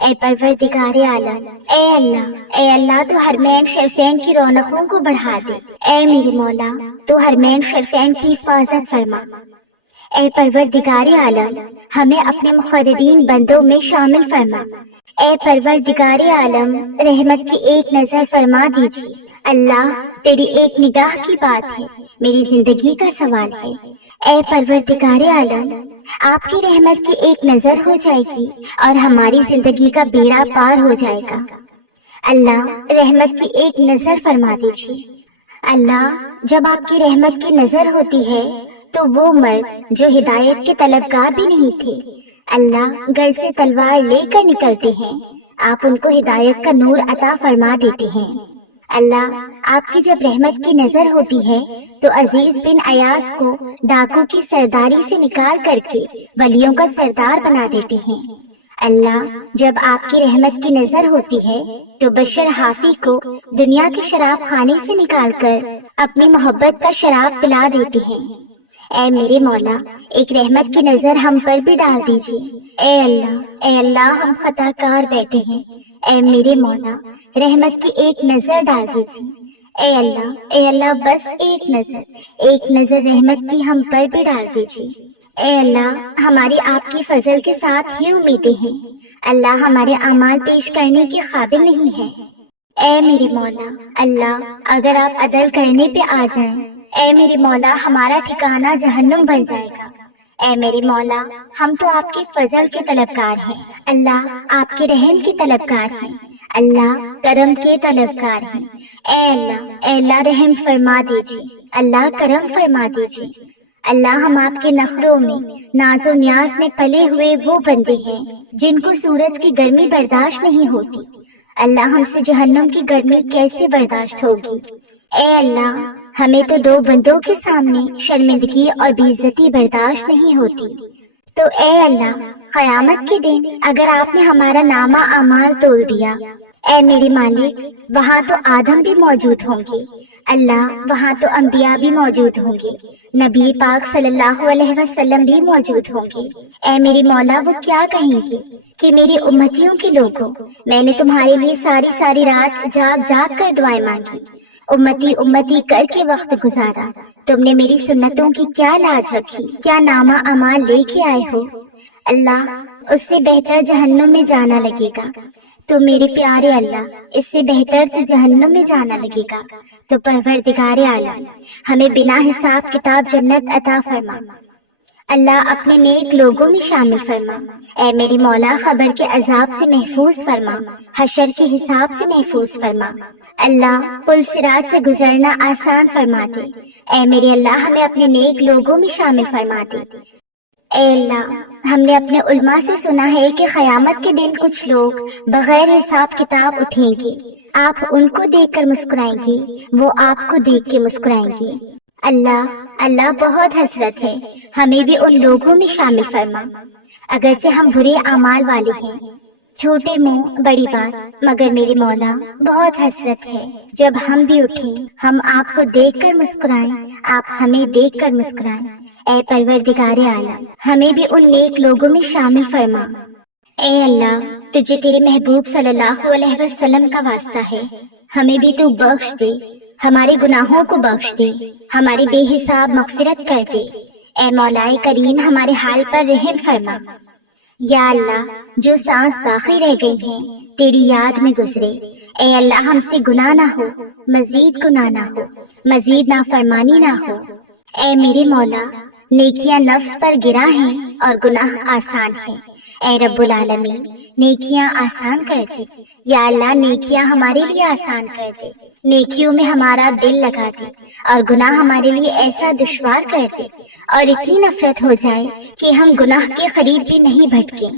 اے پروردگار عالم، اے اللہ تو حرمین شریفین کی رونقوں کو بڑھا دے۔ اے میرے مولا تو حرمین شریفین کی حفاظت فرما۔ اے پروردگار عالم، ہمیں اپنے مقربین بندوں میں شامل فرما۔ اے پروردگار عالم، رحمت کی ایک نظر فرما دیجیے۔ اللہ، تیری ایک نگاہ کی بات ہے، میری زندگی کا سوال ہے۔ اے پروردگار عالم، آپ کی رحمت کی ایک نظر ہو جائے گی اور ہماری زندگی کا بیڑا پار ہو جائے گا۔ اللہ، رحمت کی ایک نظر فرما دیجیے۔ اللہ، جب آپ کی رحمت کی نظر ہوتی ہے تو وہ مرد جو ہدایت کے طلبگار بھی نہیں تھے، اللہ گھر سے تلوار لے کر نکلتے ہیں، آپ ان کو ہدایت کا نور عطا فرما دیتے ہیں۔ اللہ، آپ کی جب رحمت کی نظر ہوتی ہے تو عزیز بن ایاس کو ڈاکو کی سرداری سے نکال کر کے ولیوں کا سردار بنا دیتے ہیں۔ اللہ، جب آپ کی رحمت کی نظر ہوتی ہے تو بشر حافی کو دنیا کے شراب خانے سے نکال کر اپنی محبت کا شراب پلا دیتے ہیں۔ اے میرے مولا، ایک رحمت کی نظر ہم پر بھی ڈال دیجیے۔ اے اللہ، ہم خطا کار بیٹھے ہیں، اے میرے مولا رحمت کی ایک نظر ڈال دیجیے۔ اے اللہ بس ایک نظر رحمت کی ہم پر بھی ڈال دیجیے۔ اے اللہ، ہماری آپ کی فضل کے ساتھ ہی امیدیں ہیں، اللہ ہمارے اعمال پیش کرنے کے قابل نہیں ہے۔ اے میرے مولا، اللہ اگر آپ عدل کرنے پہ آ جائیں، اے میرے مولا ہمارا ٹھکانہ جہنم بن جائے گا۔ اے میرے مولا، ہم تو آپ کے فضل کے طلبگار ہیں، اللہ آپ کے رحم کے طلبگار ہیں، اللہ کرم کے طلبگار ہیں۔ اے اللہ رحم فرما دیجیے، اللہ کرم فرما دیجیے۔ اللہ، ہم آپ کے نخروں میں ناز و نیاز میں پلے ہوئے وہ بندے ہیں جن کو سورج کی گرمی برداشت نہیں ہوتی، اللہ ہم سے جہنم کی گرمی کیسے برداشت ہوگی؟ اے اللہ، ہمیں تو دو بندوں کے سامنے شرمندگی اور بے عزتی برداشت نہیں ہوتی، تو اے اللہ قیامت کے دن اگر آپ نے ہمارا نامہ اعمال تول دیا، اے میرے مالک وہاں تو آدم بھی موجود ہوں گے، اللہ وہاں تو انبیاء بھی موجود ہوں گے، نبی پاک صلی اللہ علیہ وسلم بھی موجود ہوں گے۔ اے میری مولا، وہ کیا کہیں گے کہ میری امتیوں کے لوگوں، میں نے تمہارے لیے ساری رات جاگ کر دعائیں مانگی، امتی کر کے وقت گزارا، تم نے میری سنتوں کی کیا لاج رکھی، کیا نامہ اعمال لے کے آئے ہو؟ اللہ، اس سے بہتر جہنم میں جانا لگے گا، تو میرے پیارے اللہ اس سے بہتر تو جہنم میں جانا لگے گا، تو پروردگار عالم ہمیں بنا حساب کتاب جنت عطا فرما، اللہ اپنے نیک لوگوں میں شامل فرما۔ اے میری مولا، قبر کے عذاب سے محفوظ فرما، حشر کے حساب سے محفوظ فرما، اللہ پل صراط سے گزرنا آسان فرما دے، اے میرے اللہ ہمیں اپنے نیک لوگوں میں شامل فرما دے۔ اے اللہ، ہم نے اپنے علماء سے سنا ہے کہ قیامت کے دن کچھ لوگ بغیر حساب کتاب اٹھیں گے، آپ ان کو دیکھ کر مسکرائیں گے، وہ آپ کو دیکھ کے مسکرائیں گے۔ اللہ بہت حسرت ہے، ہمیں بھی ان لوگوں میں شامل فرما۔ اگرچہ ہم برے اعمال والے ہیں، چھوٹے منہ بڑی بات، مگر میری مولا بہت حسرت ہے جب ہم بھی اٹھیں، ہم آپ کو دیکھ کر مسکرائیں، آپ ہمیں دیکھ کر مسکرائیں۔ اے پروردگار عالم ہمیں بھی ان نیک لوگوں میں شامل فرما۔ اے اللہ، تجھے تیرے محبوب صلی اللہ علیہ وسلم کا واسطہ ہے، ہمیں بھی تو بخش دے، ہمارے گناہوں کو بخش دے، ہماری بے حساب مغفرت کر دے۔ اے مولا کریم ہمارے حال پر رحم فرما۔ یا اللہ، جو سانس باقی رہ گئی ہیں تیری یاد میں گزرے، اے اللہ ہم سے گناہ نہ ہو، مزید گناہ نہ ہو، مزید نافرمانی نہ ہو۔ اے میرے مولا، نیکیاں نفس پر گرا ہیں اور گناہ آسان ہیں، اے رب العالمین نیکیاں آسان کر دے، یا اللہ نیکیاں ہمارے لیے آسان کر دے، نیکیوں میں ہمارا دل لگا دے اور گناہ ہمارے لیے ایسا دشوار کر دے اور اتنی نفرت ہو جائے کہ ہم گناہ کے قریب بھی نہیں بھٹکیں۔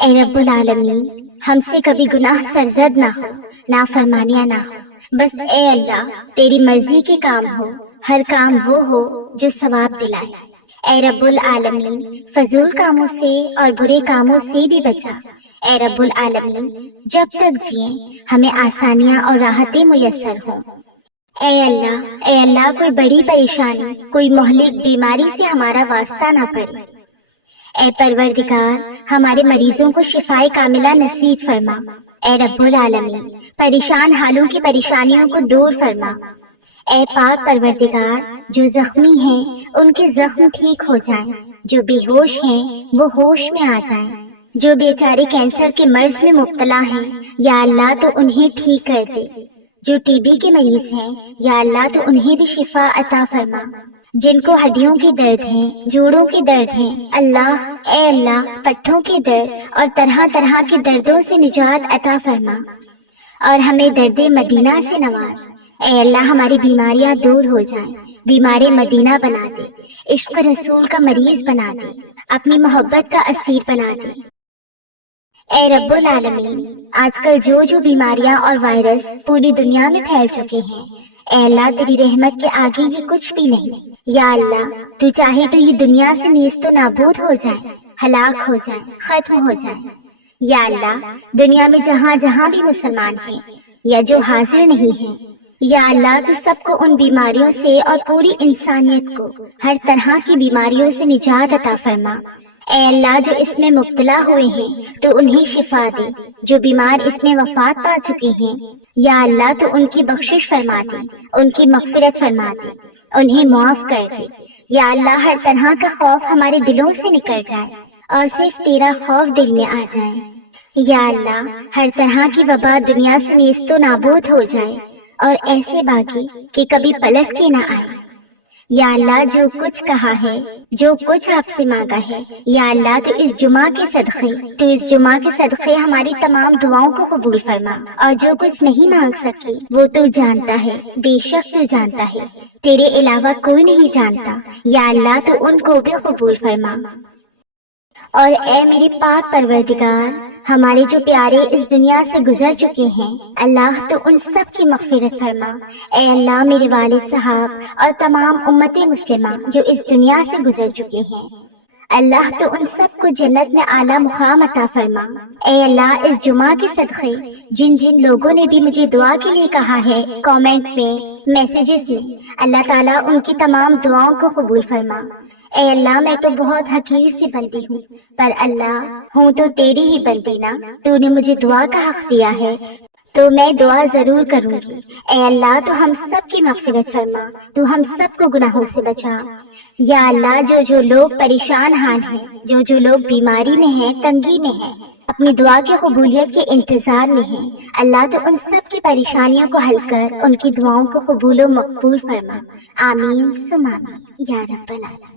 اے رب العالمین ہم سے کبھی گناہ سرزد نہ ہو، نافرمانیاں نہ ہو، بس اے اللہ تیری مرضی کے کام ہو، ہر کام وہ ہو جو ثواب دلائے۔ اے رب العالمین فضول کاموں سے اور برے کاموں سے بھی بچا۔ اے رب العالمین جب تک جئیں ہمیں آسانیاں اور راحتیں میسر ہوں۔ اے اللہ کوئی بڑی پریشانی، کوئی مہلک بیماری سے ہمارا واسطہ نہ پڑے۔ اے پروردگار ہمارے مریضوں کو شفائے کاملہ نصیب فرما۔ اے رب العالمین پریشان حالوں کی پریشانیوں کو دور فرما۔ اے پاک پروردگار جو زخمی ہیں ان کے زخم ٹھیک ہو جائیں، جو بے ہوش ہیں وہ ہوش میں آ جائیں، جو بیچارے کینسر کے مرض میں مبتلا ہیں یا اللہ تو انہیں ٹھیک کر دے، جو ٹی بی کے مریض ہیں یا اللہ تو انہیں بھی شفا عطا فرما، جن کو ہڈیوں کے درد ہیں، جوڑوں کے درد ہیں، اے اللہ پٹھوں کے درد اور طرح طرح کے دردوں سے نجات عطا فرما اور ہمیں درد مدینہ سے نواز۔ اے اللہ ہماری بیماریاں دور ہو جائیں، بیمار مدینہ بنا دے، عشق رسول کا مریض بنا دے، اپنی محبت کا اسیر بنا دے۔ اے رب العالمین آج کل جو بیماریاں اور وائرس پوری دنیا میں پھیل چکے ہیں، اے اللہ تیری رحمت کے آگے یہ کچھ بھی نہیں۔ یا اللہ تو چاہے تو یہ دنیا سے نیست و نابود ہو جائے، ہلاک ہو جائے، ختم ہو جائے۔ یا اللہ دنیا میں جہاں جہاں بھی مسلمان ہیں یا جو حاضر نہیں ہیں، یا اللہ تو سب کو ان بیماریوں سے اور پوری انسانیت کو ہر طرح کی بیماریوں سے نجات عطا فرما۔ اے اللہ جو اس میں مبتلا ہوئے ہیں تو انہیں شفا دے، جو بیمار اس میں وفات پا چکے ہیں یا اللہ تو ان کی بخشش فرما دے، ان کی مغفرت فرما دے، انہیں معاف کر دے۔ یا اللہ ہر طرح کا خوف ہمارے دلوں سے نکل جائے اور صرف تیرا خوف دل میں آ جائے۔ یا اللہ ہر طرح کی وبا دنیا سے نیست و نابود ہو جائے اور ایسے باقی کہ کبھی پلٹ کے نہ آئے۔ یا اللہ جو کچھ کہا ہے، جو کچھ آپ سے مانگا ہے، یا اللہ تو اس جمعہ کے صدقے ہماری تمام دعاؤں کو قبول فرما، اور جو کچھ نہیں مانگ سکے وہ تو جانتا ہے، بے شک تو جانتا ہے، تیرے علاوہ کوئی نہیں جانتا۔ یا اللہ تو ان کو بھی قبول فرما۔ اور اے میرے پاک پروردگار ہمارے جو پیارے اس دنیا سے گزر چکے ہیں، اللہ تو ان سب کی مغفرت فرما۔ اے اللہ میرے والد صاحب اور تمام امت مسلمہ جو اس دنیا سے گزر چکے ہیں، اللہ تو ان سب کو جنت میں اعلیٰ مقام عطا فرما۔ اے اللہ اس جمعہ کے صدقے جن لوگوں نے بھی مجھے دعا کے لیے کہا ہے، کامنٹ میں، میسیجز میں، اللہ تعالیٰ ان کی تمام دعاؤں کو قبول فرما۔ اے اللہ میں تو بہت حقیر سی بندی ہوں، پر اللہ ہوں تو تیری ہی بندی نا، تو نے مجھے دعا کا حق دیا ہے تو میں دعا ضرور کروں گی۔ اے اللہ تو ہم سب کی مغفرت فرما، تو ہم سب کو گناہوں سے بچا۔ یا اللہ جو لوگ پریشان حال ہیں، جو لوگ بیماری میں ہیں، تنگی میں ہیں، اپنی دعا کی قبولیت کے انتظار میں ہیں، اللہ تو ان سب کی پریشانیوں کو حل کر ان کی دعاؤں کو قبول و مقبول فرما۔ آمین ثم آمین یا رب العالمین۔